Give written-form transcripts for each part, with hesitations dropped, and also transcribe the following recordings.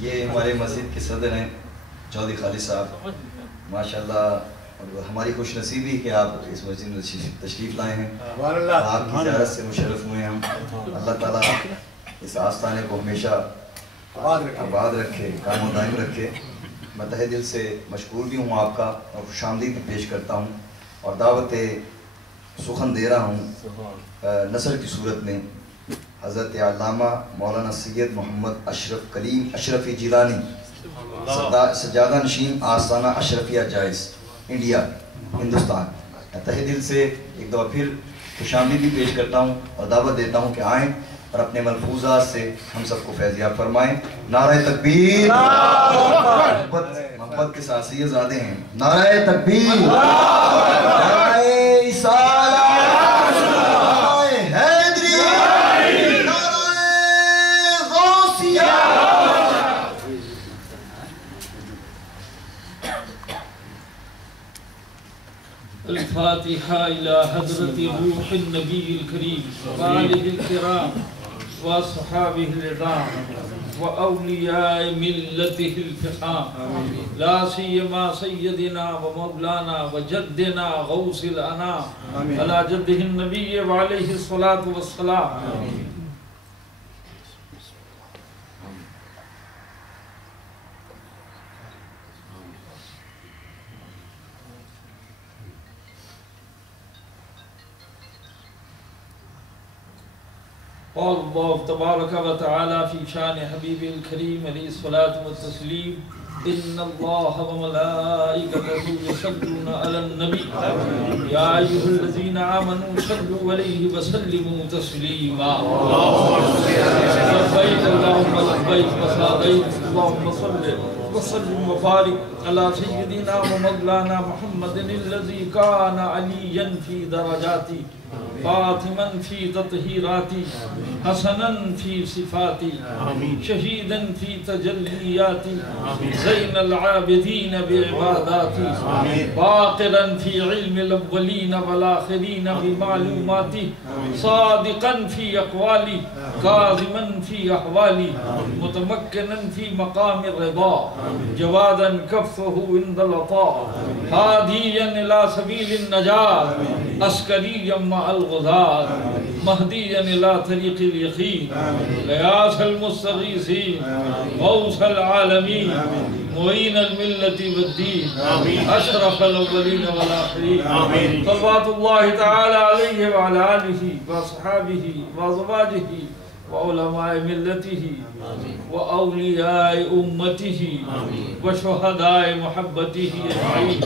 یہ ہمارے مسجد کے صدر ہیں چودھری خالد صاحب، ماشاءاللہ ہماری خوش نصیبی کہ آپ اس مسجد میں تشریف لائے ہیں، آپ کی زیارت سے مشرف ہوئے ہیں ہم۔ اللہ تعالیٰ اس آستانے کو ہمیشہ آباد رکھے، قائم و دائم رکھے۔ میں تہہ دل سے مشکور بھی ہوں آپ کا، اور خوش آمدید بھی پیش کرتا ہوں اور دعوت سخن دے رہا ہوں نثر کی صورت میں۔ حضرت علامہ مولانا سید محمد اشرف کلیم اشرفی جیلانی، سجادہ نشین آستانہ اشرفیہ جائز، انڈیا، ہندوستان۔ تہہ دل سے ایک دفعہ پھر خوش آمدید بھی پیش کرتا ہوں اور دعوت دیتا ہوں کہ آئیں اور اپنے ملفوظات سے ہم سب کو فیضیاب فرمائیں۔ نعرہ تکبیر، محبت کے ساتھ یہ زیادہ ہیں، نعرہ تکبیر، نعرہ رسالہ، الفاتحة إلى حضرة روح النبي الكريم والد الكرام وصحابه العظام وأولياء ملته الفخام، لا سيما سيدنا ومولانا وجدنا غوث الأنام على جده النبي وعليه الصلاة والسلام۔ قال الله تبارك وتعالى في شان حبيب الكريم عليه الصلاة والتسليم: إن الله وملائكته يصلون على النبي يا أيها الذين آمنوا صلوا عليه وسلموا تسليما لبيك اللهم لبيك وسعديك اللهم صل وسلم وبارك على سيدنا ومولانا محمد الذي كان عليا في درجاتي فاطما في تطهيراتي حسنا في صفاتي شهيدا في تجلياتي زين العابدين بعباداتي باقرا في علم الأولين والآخرين بمعلوماتي صادقا في أقوالي كاظما في أحوالي متمكنا في مقام الرضا جوادا كفه عند العطاء هاديا إلى سبيل النجاة عسكريا مع الغزاة مهديا إلى طريق اليقين غياث المستغيثين غوث العالمين معين الملة والدين أشرف الأولين والآخرين صلوات الله تعالى عليه وعلى آله وأصحابه وأزواجه وعلماء ملته وأولياء أمته وشهداء محبته أجمعين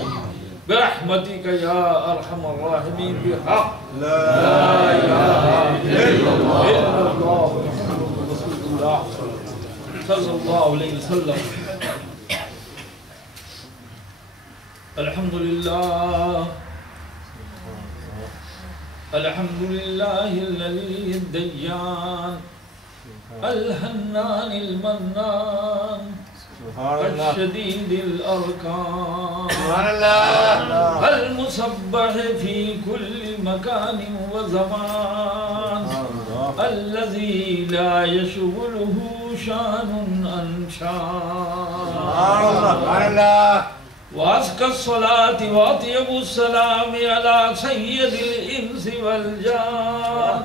برحمتك يا أرحم الراحمين بحق لا إله إلا الله محمد رسول الله صلى الله عليه وسلم۔ الحمد لله الحمد لله الذي الديان الحنان المنان الشديد الأركان المسبح في كل مكان وزمان الذي لا يشغله شان عن شان وأزكى الصلاة وأطيب السلام على سيد الإنس والجان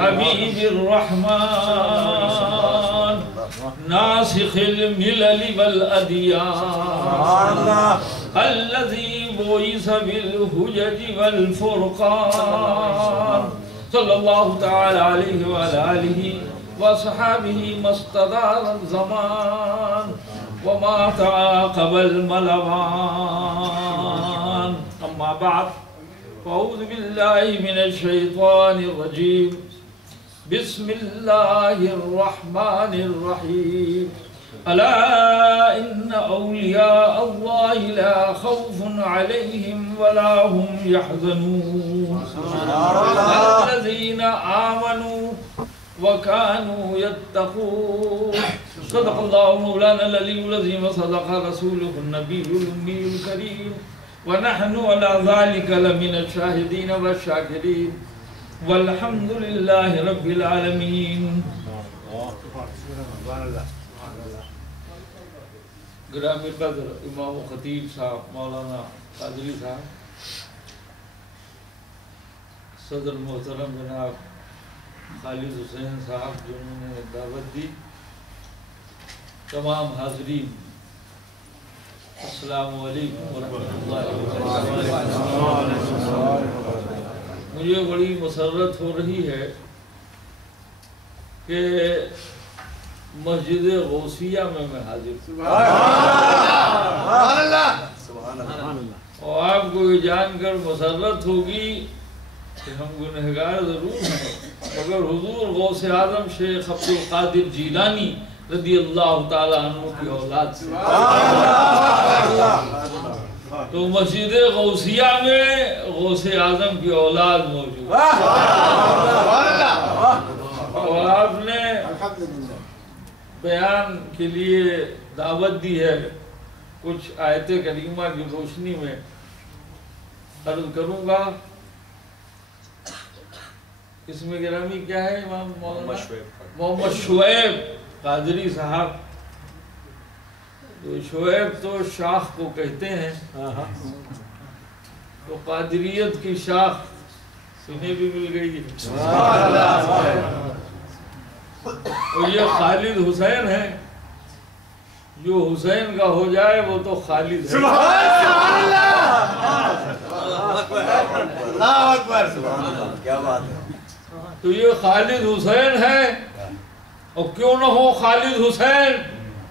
حبيب الرحمن ناسخ الملل والأديان الذي بعث بالهجج والفرقان صلى الله تعالى عليه وعلى آله وصحابه ما استدار الزمان وما تعاقب الملوان أما بعد فأعوذ بالله من الشيطان الرجيم بسم الله الرحمن الرحيم ألا إن أولياء الله لا خوف عليهم ولا هم يحزنون الذين آمنوا وكانوا يتقون صدق الله مولانا العلي العظيم وصدق رسوله النبي الأمي الكريم ونحن على ذلك لمن الشاهدين والشاكرين والحمد لله رب العالمين. گرامی قدر امام و خطیب صاحب مولانا قادری صاحب، صدر محترم جناب خالد حسین صاحب جنہوں نے دعوت دی، تمام حاضرین السلام علیکم ورحمۃ اللہ وبرکاتہ۔ مجھے بڑی مسرت ہو رہی ہے کہ مسجد غوثیہ میں حاضر ہوں، اور آپ کو یہ جان کر مسرت ہوگی کہ ہم گنہگار ضرور ہیں، مگر حضور غوث اعظم شیخ عبد القادر جیلانی رضی اللہ تعالیٰ عنہ کی اولاد سے، تو مسجد غوثیہ میں غوث اعظم کی اولاد موجود ہے، اور آپ نے بیان کے لیے دعوت دی ہے۔ کچھ آیت کریمہ کی روشنی میں عرض کروں گا۔ اس میں گرامی کیا ہے امام مولانا محمد شعیب قادری صاحب، تو شعیب تو شاخ کو کہتے ہیں، تو قادریت کی شاخ انہیں بھی مل گئی ہے، اور یہ خالد حسین ہے، جو حسین کا ہو جائے وہ تو خالد ہے۔ کیا بات ہے! تو یہ خالد حسین ہے، اور کیوں نہ ہو خالد حسین،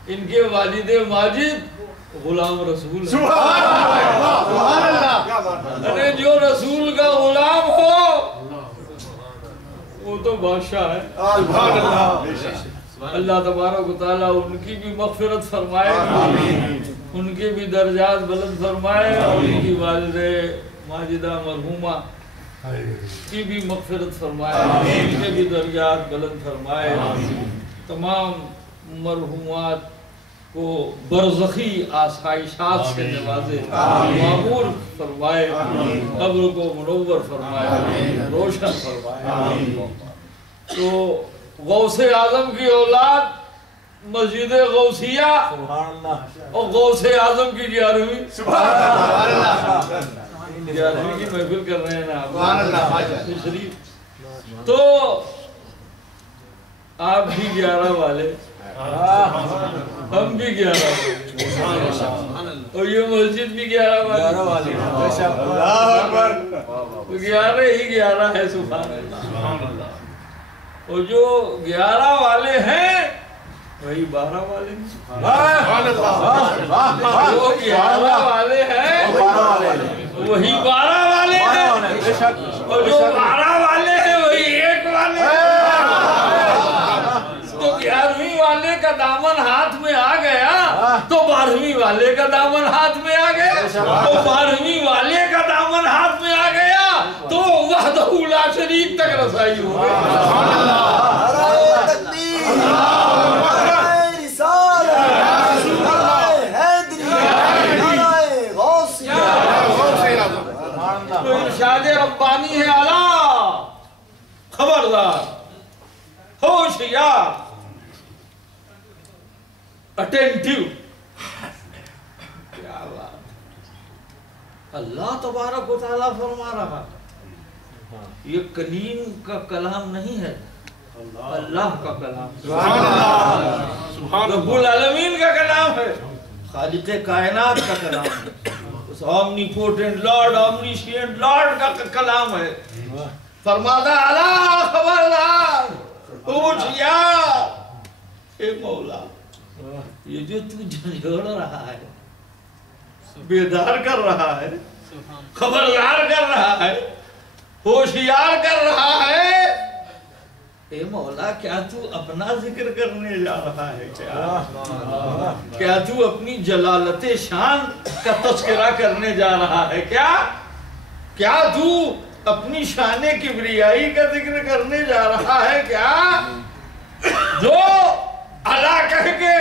ان کے والد ماجد غلام رسول ہیں۔ ارے جو رسول کا غلام ہو وہ تو بادشاہ ہے۔ اللہ تبارک و تعالیٰ ان کی بھی مغفرت فرمائے، ان کے بھی درجات بلند فرمائے، اور ان کی والد ماجدہ مرحومہ کی بھی مغفرت فرمائے، ان کے بھی درجات بلند فرمائے، تمام مرحومات کو برزخی آسائشات سے نوازے، معمور فرمائے، قبر کو منور فرمائے، روشن فرمائے۔ تو غوث اعظم کی اولاد مسجد غوثیہ اور غوث اعظم کی 11ویں کی محفل کر رہے ہیں نا شریف، تو آپ بھی 11 والے، ہم بھی 11 والے، اور یہ مسجد بھی 11 والے، 11 ہی 11 ہے، سبحان اللہ۔ اور جو 11 والے ہیں وہی 12 والے ہیں، جو 11 والے ہیں وہی 12 والے ہیں، اور جو 12 والے ہیں وہی 1 والے ہیں۔ تو 11ویں والے کا دامن ہاتھ میں آ گیا تو 12ویں والے کا دامن ہاتھ میں آ گیا، تو 12ویں والے کا دامن ہاتھ میں آ گیا تو وحدہ لا شریک تک رسائی ہو گئی۔ تو ارشاد ربانی ہے اعلیٰ، خبردار، ہوشیار، اٹینٹیو۔ کیا بات! اللہ تبارک و تعالیٰ فرما رہا، یہ کلیم کا کلام نہیں ہے، اللہ کا کلام، رب العالمین کا کلام ہے، خالق کائنات کا کلام ہے، اس اومنیپوٹنٹ لارڈ، اومنیشینٹ لارڈ کا کلام ہے۔ فرماتا اعلیٰ، خبردار، ہوشیار، اے مولا، یہ جو تو جھنجھوڑ رہا ہے، بیدار کر رہا ہے، خبردار کر رہا ہے، ہوشیار کر رہا ہے، اے مولا کیا تو اپنا ذکر کرنے جا رہا ہے کیا تو اپنی جلالت شان کا تذکرہ کرنے جا رہا ہے کیا تو اپنی شان کبریائی کا ذکر کرنے جا رہا ہے کیا جو اللہ کہہ کے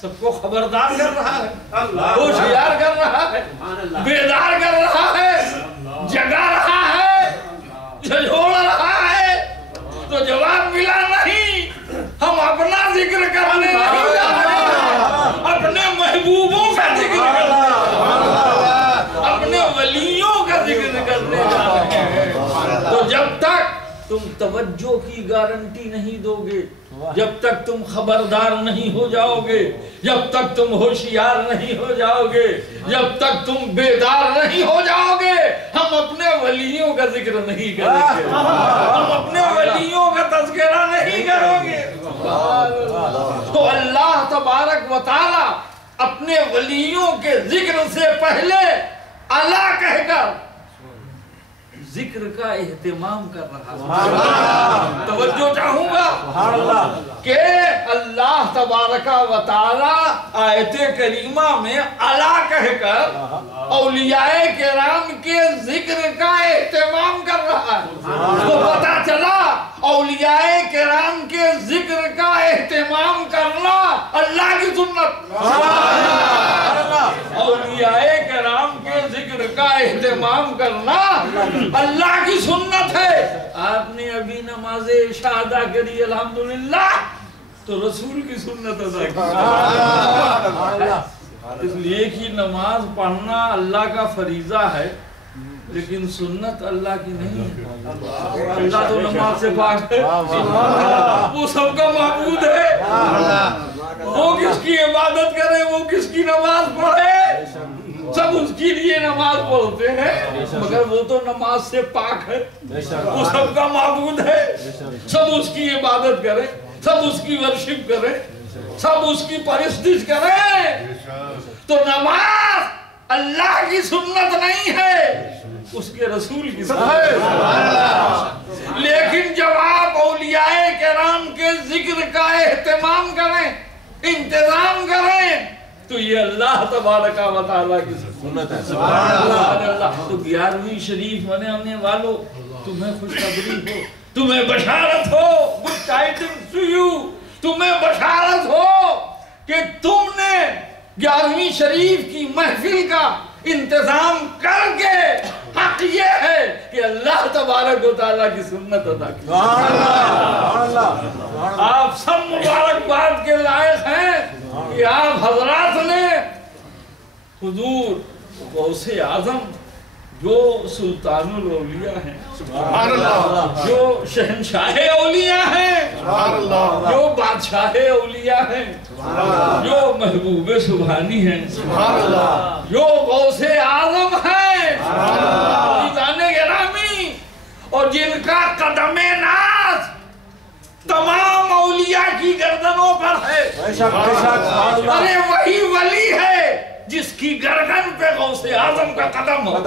سب کو خبردار کر رہا ہے ہوشیار کر رہا ہے بیدار کر رہا ہے جگا رہا ہے جھنجھوڑ رہا ہے تو جواب ملا نہیں ہم اپنا ذکر کرنے نہیں جا رہے اپنے محبوبوں کا ذکر کرنے اپنے ولیوں کا ذکر کرنے جا رہے ہیں تو جب تک تم توجہ کی گارنٹی نہیں دو گے جب تک تم خبردار نہیں ہو جاؤ گے جب تک تم ہوشیار نہیں ہو جاؤ گے جب تک تم بیدار نہیں ہو جاؤ گے ہم اپنے ولیوں کا ذکر نہیں کریں گے ہم اپنے ولیوں کا تذکرہ نہیں کریں گے تو اللہ تبارک و تعالی اپنے ولیوں کے ذکر سے پہلے اللہ کہہ کر ذکر کا اہتمام کر رہا ہے توجہ چاہوں گا کہ اللہ تبارک و تعالی آیت کریمہ میں اللہ کہہ کر اولیاء کرام کے ذکر کا اہتمام کر رہا ہے تو پتہ چلا اولیاء کرام کے ذکر کا اہتمام کرنا اللہ کی سنت اولیاء کرام کے ذکر کا اہتمام کرنا اللہ کی سنت ہے آپ نے ابھی نماز عشاء ادا کری الحمدللہ تو رسول کی سنت ادا کی اس لیے کہ نماز پڑھنا اللہ کا فریضہ ہے لیکن سنت اللہ کی نہیں ہے اللہ تو نماز سے پاک ہے وہ سب کا معبود ہے وہ کس کی عبادت کرے وہ کس کی نماز پڑھے سب اس کے لیے نماز پڑھتے ہیں مگر وہ تو نماز سے پاک ہے وہ سب کا معبود ہے سب اس کی عبادت کریں سب اس کی ورشپ کریں سب اس کی پرستش کریں تو نماز اللہ کی سنت نہیں ہے اس کے رسول کی سنت ہے لیکن جب آپ اولیاء کرام کے ذکر کا اہتمام کریں انتظام کریں تو یہ اللہ تبارک و تعالیٰ کی سنت ہے سبحان اللہ تو 11ویں شریف منانے والوں تمہیں خوشخبری ہو تمہیں بشارت ہو good tidings to you تمہیں بشارت ہو کہ تم نے 11ویں شریف کی محفل کا انتظام کر کے حق یہ ہے کہ اللہ تبارک و تعالیٰ کی سنت ادا کی آپ سب مبارکباد کے لائق ہیں کہ آپ حضرات نے حضور غوث اعظم جو سلطان الاولیاء ہیں جو شہنشاہ اولیاء ہیں جو بادشاہ اولیاء ہیں جو محبوب سبحانی ہیں جو غوث اعظم ہیں میزان گرامی اور جن کا قدم ناز تمام اولیاء کی گردنوں پر ہے ارے وہی ولی ہے جس کی گردن پہ غوث اعظم کا قدم ہو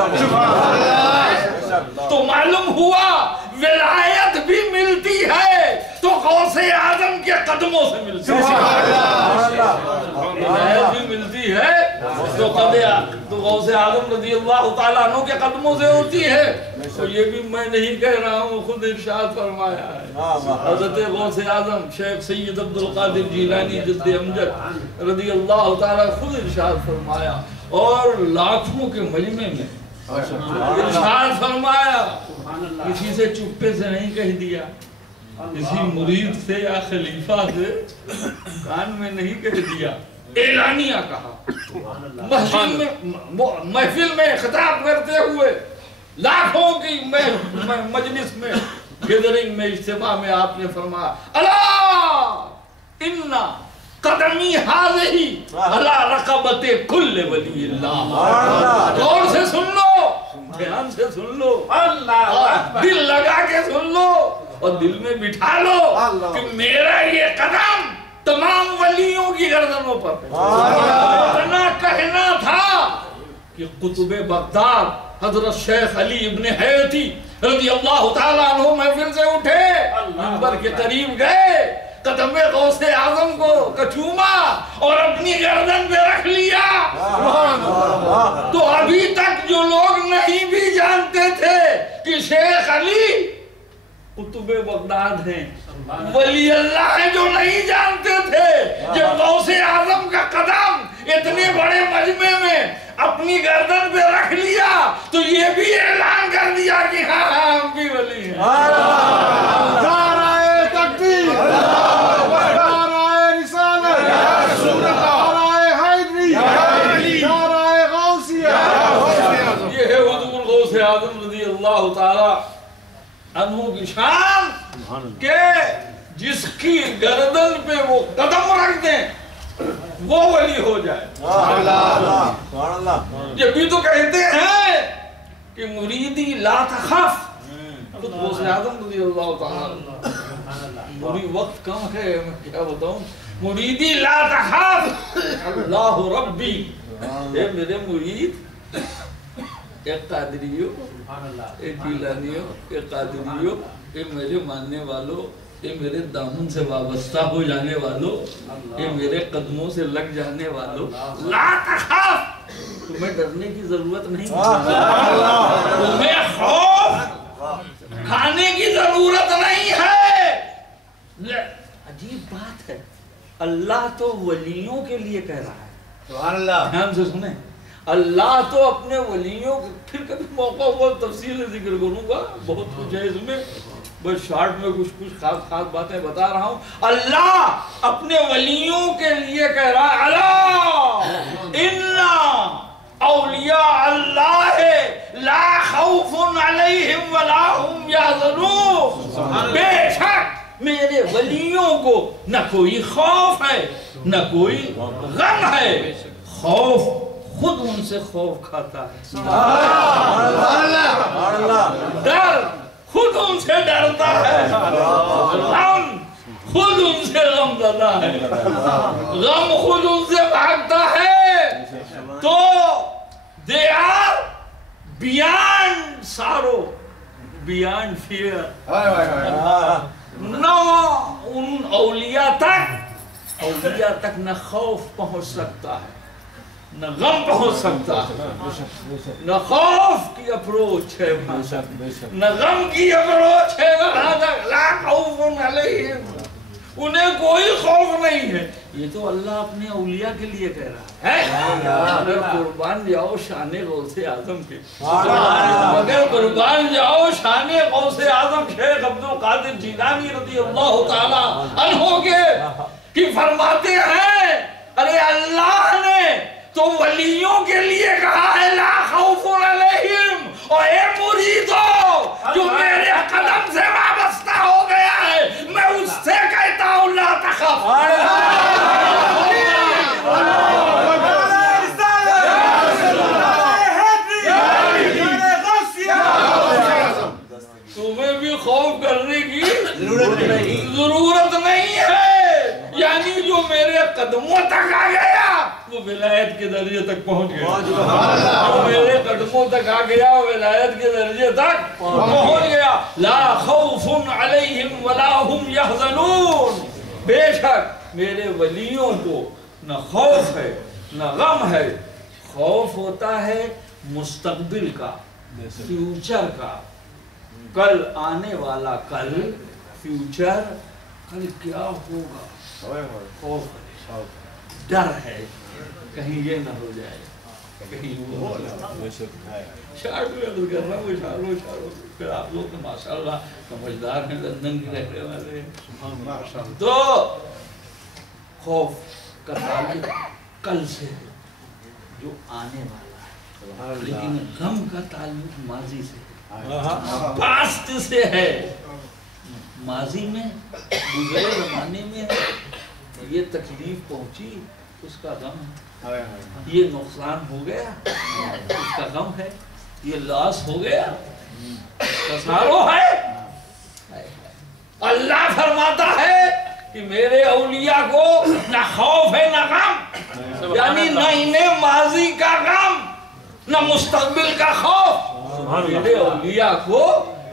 تو معلوم ہوا ولایت بھی ملتی ہے تو غوث اعظم کے قدموں سے ملتی ہے ولایت بھی ملتی ہے تو غوث اعظم رضی اللہ تعالیٰ عنہ کے قدموں سے ہوتی ہے تو یہ بھی میں نہیں کہہ رہا ہوں خود ارشاد فرمایا ہے حضرت غوث اعظم شیخ سید عبد القادر جیلانی جد امجد رضی اللہ تعالیٰ خود ارشاد فرمایا اور لاکھوں کے مجمع میں ارشاد فرمایا کسی سے چپے سے نہیں کہہ دیا کسی مرید سے یا خلیفہ سے کان میں نہیں کہہ دیا اعلانیہ کہا محفل میں خطاب کرتے ہوئے لاکھوں کی مجلس میں گیدرنگ میں اجتماع میں آپ نے فرمایا الا ان قدمی حاضی علی رقبت کل ولی اللہ غور سے سن لو دھیان سے سن لو دل لگا کے سن لو اور دل میں بٹھا لو کہ میرا یہ قدم تمام ولیوں کی گردنوں پر اتنا کہنا تھا کہ قطب بغداد حضرت شیخ علی ابن حیتی رضی اللہ تعالیٰ عنہ محفل سے اٹھے، منبر کے قریب گئے، قدم غوث اعظم کو چوما اور اپنی گردن پہ رکھ لیا۔ تو ابھی تک جو لوگ نہیں بھی جانتے تھے کہ شیخ علی قطب بغداد ہیں، ولی اللہ ہیں، جو نہیں جانتے تھے، جب غوث اعظم کا قدم اتنے بڑے مجمع میں اپنی گردن پہ رکھ لیا تو یہ بھی اعلان کر دیا کہ ہاں ہم بھی ولی ہیں۔ نعرہ تکبیر، نعرہ رسالت، نعرہ حیدری، نعرہ غوثیہ۔ یہ ہے حضور غوث اعظم رضی اللہ تعالی عنہ کی شان کہ جس کی گردن پہ وہ قدم رکھ دیں وہ ولی ہو جائے۔ یہ بھی تو کہتے ہیں کہ مریدی لا تخاف، خود غوث اعظم رضی اللہ تعالی، میری وقت کم ہے میں کیا بتاؤں، مریدی لا تخاف اللہ ربی، اے میرے مرید، ایک قادریو، ایک گیلانیو، ایک قادریو، اے میرے ماننے والوں، اے میرے دامن سے وابستہ ہو جانے والوں، اے میرے قدموں سے لگ جانے والوں، لا تخاف، تمہیں ڈرنے کی ضرورت نہیں، تمہیں خوف کھانے کی ضرورت نہیں ہے۔ عجیب بات ہے، اللہ تو ولیوں کے لیے کہہ رہا ہے، سبحان اللہ، دھیان سے سنیں، اللہ تو اپنے ولیوں، پھر کبھی موقع ہوا تفصیل سے ذکر کروں گا، بہت کچھ ہے اس میں، بس شارٹ میں کچھ خاص باتیں بتا رہا ہوں۔ اللہ اپنے ولیوں کے لیے کہہ رہا ہے، الا ان اولیاء اللہ لا خوف علیہم ولا هم یحزنون، بے شک میرے ولیوں کو نہ کوئی خوف ہے نہ کوئی غم ہے، خوف خود ان سے خوف کھاتا ہے، ڈر خود ان سے ڈرتا ہے، غم خود ان سے غم زدہ ہے، غم خود ان سے بھاگتا ہے۔ تو they are beyond sorrow, beyond fear۔ نہ ان اولیاء تک نہ خوف پہنچ سکتا ہے، نہ غم پہنچ سکتا ہے، نہ خوف کی اپروچ ہے، نہ غم کی اپروچ ہے، لا خوف علیہم، انہیں کوئی خوف نہیں ہے۔ یہ تو اللہ اپنے اولیاء کے لیے کہہ رہا ہے، اگر قربان جاؤ شان غوث اعظم کے، اگر قربان جاؤ شان غوث اعظم شیخ عبد القادر جیلانی رضی اللہ تعالی عنہ کے، کہ فرماتے ہیں ارے اللہ نے تو ولیوں کے لیے کہا ہے لا خوف علیہم، اور اے مریدو جو میرے قدم سے وابستہ ہو گیا ہے میں اس سے کہتا ہوں لا تخف۔ تمہیں بھی خوف کرنے کی ضرورت نہیں ہے، یعنی جو میرے قدموں تک آ گیا وہ ولایت کے درجے تک پہنچ گیا، جو میرے قدموں تک آ گیا ولایت کے درجے تک پہنچ گیا۔ لا خوف علیہم ولا هم یحزنون، بے شک میرے ولیوں کو نہ خوف ہے نہ غم ہے، خوف ہوتا ہے مستقبل کا، فیوچر کا، کل آنے والا، کل فیوچر، کل کیا ہوگا، خوف ہے، ڈر ہے کہیں یہ نہ ہو جائے، کہیں وہ شاعر میں عرض کر رہا ہوں، اشاروں پھر آپ لوگ تو ماشاءاللہ سمجھدار ہیں، لندن کی رہنے والے ہیں، تو خوف کا تعلق کل سے جو آنے والا ہے، لیکن غم کا تعلق ماضی سے پاسٹ سے ہے، ماضی میں گزرے زمانے میں یہ تکلیف پہنچی اس کا غم ہے، یہ نقصان ہو گیا اس کا غم ہے، یہ لاس ہو گیا اس کا سارو ہے۔ اللہ فرماتا ہے کہ میرے اولیاء کو نہ خوف ہے نہ غم، یعنی نہ انہیں ماضی کا غم نہ مستقبل کا خوف، میرے اولیاء کو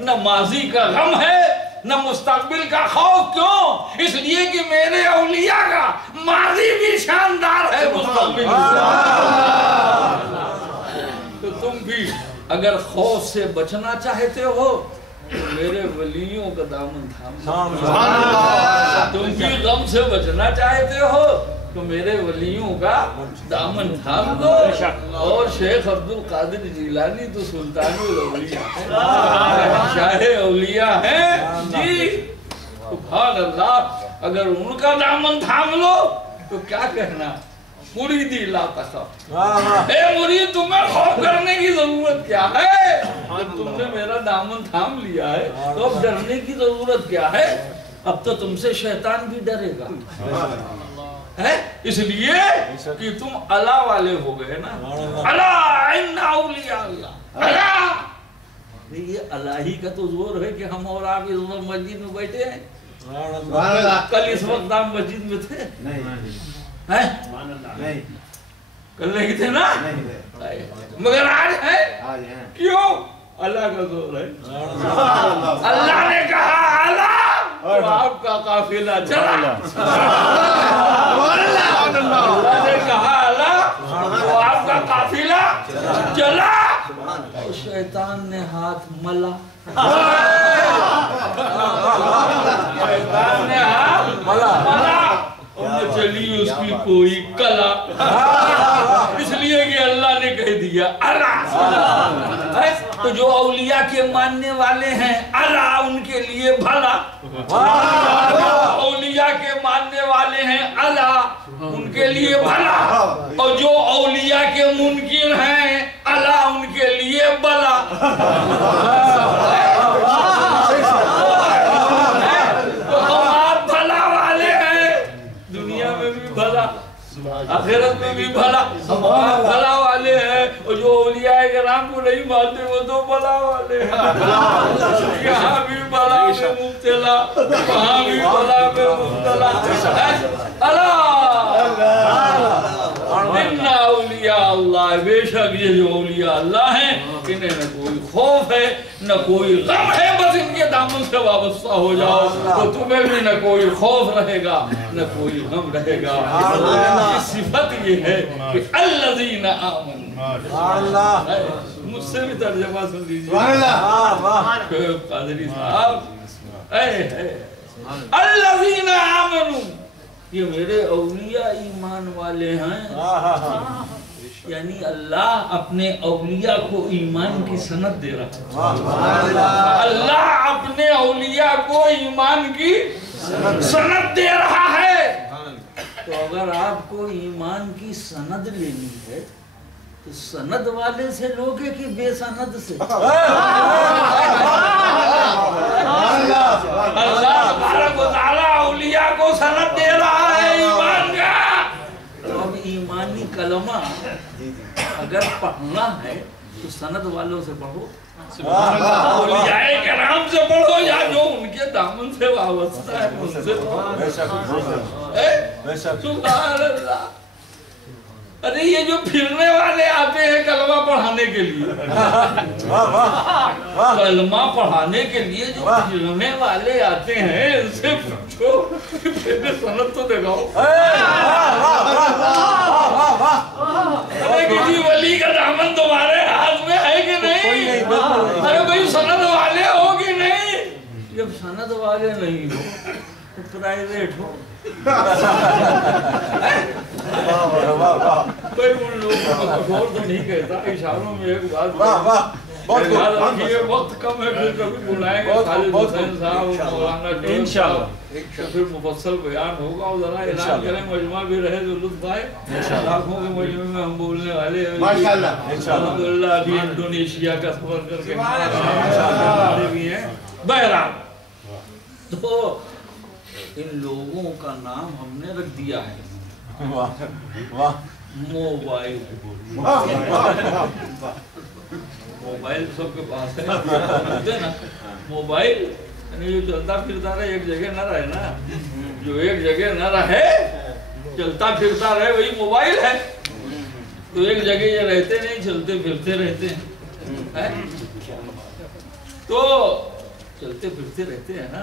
نہ ماضی کا غم ہے نہ مستقبل کا خوف. کیوں؟ اس لیے کہ میرے اولیاء کا ماضی بھی شاندار ہے، مستقبل بھی. تو تم بھی اگر خوف سے بچنا چاہتے ہو تو میرے ولیوں کا دامن تھام لو. تم بھی غم سے بچنا چاہتے ہو تو میرے ولیوں کا دامن تھام دو. اور شیخ عبد القادر جیلانی تو سلطان الاولیاء ہیں، شاہ اولیاء ہیں جی. سبحان اللہ. اگر ان کا دامن تھام لو تو کیا کہنا، مریدی لا تخف. اے مرید تمہیں خوف کرنے کی ضرورت کیا ہے؟ جب تم نے میرا دامن تھام لیا ہے تو اب ڈرنے کی ضرورت کیا ہے؟ اب تو تم سے شیطان بھی ڈرے گا. اس لیے کہ تم اللہ والے ہو گئے نا. اللہ ان اولیاء اللہ. اللہ یہ الہی کا تو زور ہے کہ ہم اور آپ اس وقت مسجد میں بیٹھے ہیں. کل اس وقت آپ مسجد میں تھے؟ نہیں. کل نہیں تھے نا؟ مگر آج ہے. کیوں؟ اللہ کا زور ہے. اللہ نے کہا اللہ تو آپ کا قافلہ چلا. اللہ نے کہا اللہ تو آپ کا قافلہ چلا. تو شیطان نے ہاتھ ملا. شیطان نے ہاتھ ملا اور نہ چلی اس کی کوئی کلا. اس لیے کہ اللہ نے کہہ دیا اللہ. تو جو اولیاء کے ماننے والے ہیں اللہ ان کے لیے بھلا. اولیاء کے ماننے والے ہیں اللہ ان کے لیے بھلا. اور جو اولیاء کے منکر ہیں اللہ ان کے لیے بلا. تو ہم آپ بھلا والے ہیں، دنیا میں بھی بھلا آخرت میں بھی بھلا. ہم بھلا والے ہیں. اور جو اولیاء کرام کو نہیں مانتے وہ تو بھلا والے ہیں. یہاں بھی بھلا میں مبتلا، وہاں بھی بھلا میں مبتلا. اللہ ان اولیاء اللہ. بے شک یہ جو اولیاء اللہ ہیں انہیں نہ کوئی خوف ہے نہ کوئی غم ہے. بس ان کے دامن سے وابستہ ہو جاؤ تو تمہیں بھی نہ کوئی خوف رہے گا نہ کوئی غم رہے گا. صفت یہ ہے کہ الذین آمنوا. مجھ سے بھی ترجمہ سن لیجیے قادری صاحب. الذین آمنوا یہ میرے اولیاء ایمان والے ہیں. یعنی اللہ اپنے اولیاء کو ایمان کی سند دے رہا ہے. اللہ اپنے اولیاء کو ایمان کی سند دے رہا ہے. تو اگر آپ کو ایمان کی سند لینی ہے تو سند والے سے لوگے کہ بے سند سے؟ اللہ تبارک و تعالیٰ اولیاء کو سند دے رہا ہے ایمان کا. تو اب ایمانی کلمہ اگر پڑھنا ہے تو سند والوں سے پڑھو. اولیاء کرام سے پڑھو یا جو ان کے دامن سے وابستہ ہے ان سے پڑھو. سبحان اللہ. ارے یہ جو پھرنے والے آتے ہیں کلمہ پڑھانے کے لیے، کلمہ پڑھانے کے لیے جو پھرنے والے آتے ہیں ان سے پوچھو کہ سند تو دکھاؤ. ارے کسی ولی کا دامن تمہارے ہاتھ میں ہے کہ نہیں؟ ارے بھائی سند والے ہو کہ نہیں؟ جب سند والے نہیں ہو تو پرائیویٹ ہو. کوئی ان لوگوں کو کٹھور تو نہیں کہتا. اشاروں میں ایک بات وقت کم ہے، پھر کبھی بلائیں گے خالد حسین صاحب مولانا انشاءاللہ پھر مفصل بیان ہوگا. اور ذرا اعلان کریں مجمع بھی رہے تو لطف آئے. لاکھوں کے مجمع میں ہم بولنے والے ہیں ماشاءاللہ. الحمدللہ ابھی انڈونیشیا کا سفر کر کے بھی ہیں. بہرحال تو ان لوگوں کا نام ہم نے رکھ دیا ہے موبائل. موبائل سب کے پاس ہے نا. موبائل یعنی جو چلتا پھرتا رہے ایک جگہ نہ رہے نا. جو ایک جگہ نہ رہے چلتا پھرتا رہے وہی موبائل ہے. تو ایک جگہ یہ رہتے نہیں چلتے پھرتے رہتے ہیں. تو چلتے پھرتے رہتے ہیں نا،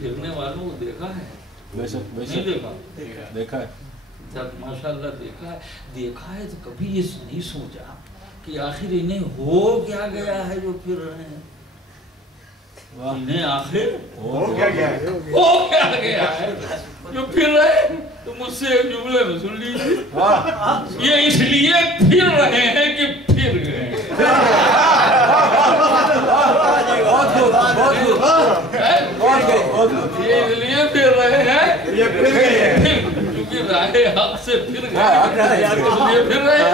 پھرنے والوں کو دیکھا ہے؟ نہیں دیکھا؟ دیکھا ہے جب ماشاءاللہ دیکھا ہے تو کبھی یہ نہیں سوچا کہ آخر انہیں ہو کیا گیا ہے جو پھر رہے ہیں؟ انہیں آخر ہو کیا گیا ہے جو پھر رہے ہیں؟ تو مجھ سے ایک جملے میں سن لیجیے، یہ اس لیے پھر رہے ہیں کہ پھر گئے ہیں۔ یہ اس لیے پھر رہے ہیں کیونکہ راہ حق سے پھر گئے، اس لیے پھر رہے ہیں،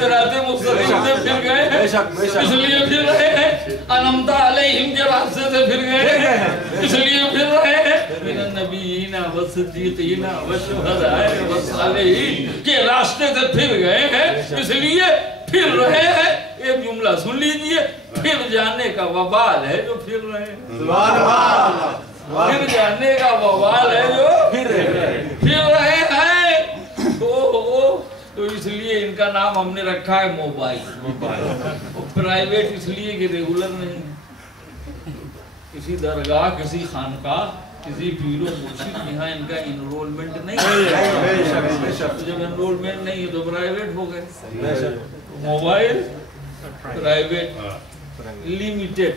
صراط مستقیم سے پھر گئے ہیں، اس لیے پھر رہے ہیں، انعمت علیہم کے راستے سے پھر گئے ہیں، اس لیے پھر رہے ہیں، من النبیین والصدیقین والشہداء والصالحین کے راستے سے پھر گئے ہیں، اس لیے پھر رہے ہیں۔ ایک جملہ سن لیجئے، پھر جانے کا وبال ہے جو پھر رہے ہیں، پھر جانے کا وبال ہے جو پھر رہے ہیں۔ تو اس لیے ان کا نام ہم نے رکھا ہے موبائل، پرائیویٹ اس لیے کہ ریگولر نہیں، کسی درگاہ، کسی خانقاہ، کسی پیر و مرشد یہاں ان کا انرولمنٹ نہیں ہے، جب انرولمنٹ نہیں ہے تو پرائیویٹ ہو گئے، موبائل پرائیویٹ لمیٹڈ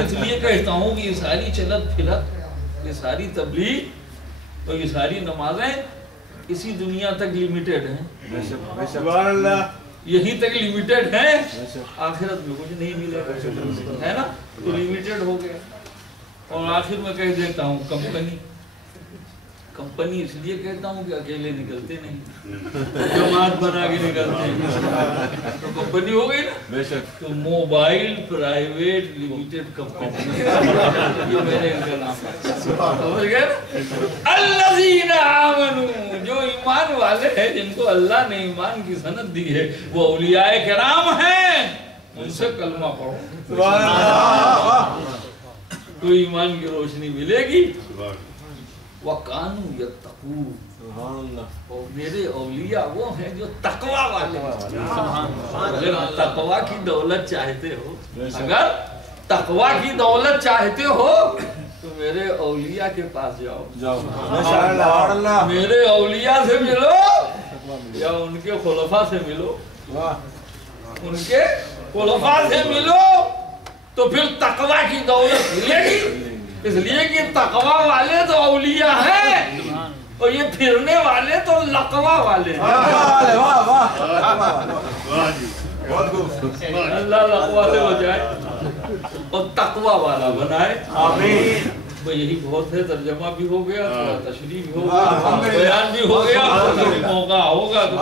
اس لیے کہتا ہوں کہ یہ ساری چلت پھرت، یہ ساری تبلیغ اور یہ ساری نمازیں اسی دنیا تک لمیٹڈ ہیں، یہیں تک لمیٹڈ ہیں، آخرت میں کچھ نہیں ملے گا، ہے نا؟ تو لمیٹڈ ہو گیا۔ اور آخر میں کہہ دیتا ہوں کمپنی اس لیے کہتا ہوں کہ اکیلے نکلتے نہیں، جماعت بنا کے نکلتے ہیں، تو کمپنی ہو گئی نا۔ تو موبائل پرائیویٹ لمیٹڈ کمپنی، یہ میرے ان کا نام ہے، سمجھ گئے نا؟ الذین آمنوا، جو ایمان والے ہیں، جن کو اللہ نے ایمان کی سند دی ہے، وہ اولیاء کرام ہیں، ان سے کلمہ پڑھو تو ایمان کی روشنی ملے گی۔ وَقَانُوا يَتَّقُونَ، اور میرے اولیاء وہ ہیں جو تقوی والے ہیں۔ اگر تقوی کی دولت چاہتے ہو، اگر تقوی کی دولت چاہتے ہو تو میرے اولیاء کے پاس جاؤ، میرے اولیاء سے ملو یا ان کے خلفاء سے ملو، ان کے خلفاء سے ملو تو پھر تقوی کی دولت ملے گی، اس لیے کہ تقوی والے تو اولیاء ہیں اور یہ پھرنے والے تو لقوہ والے ہیں۔ اللہ لقوہ سے بچائے اور تقوی والا بنائے، آمین۔ یہی بہت ہے، ترجمہ بھی ہو گیا، تھوڑا تشریح بھی ہو گیا، بیان بھی ہو گیا، موقع ہوگا تو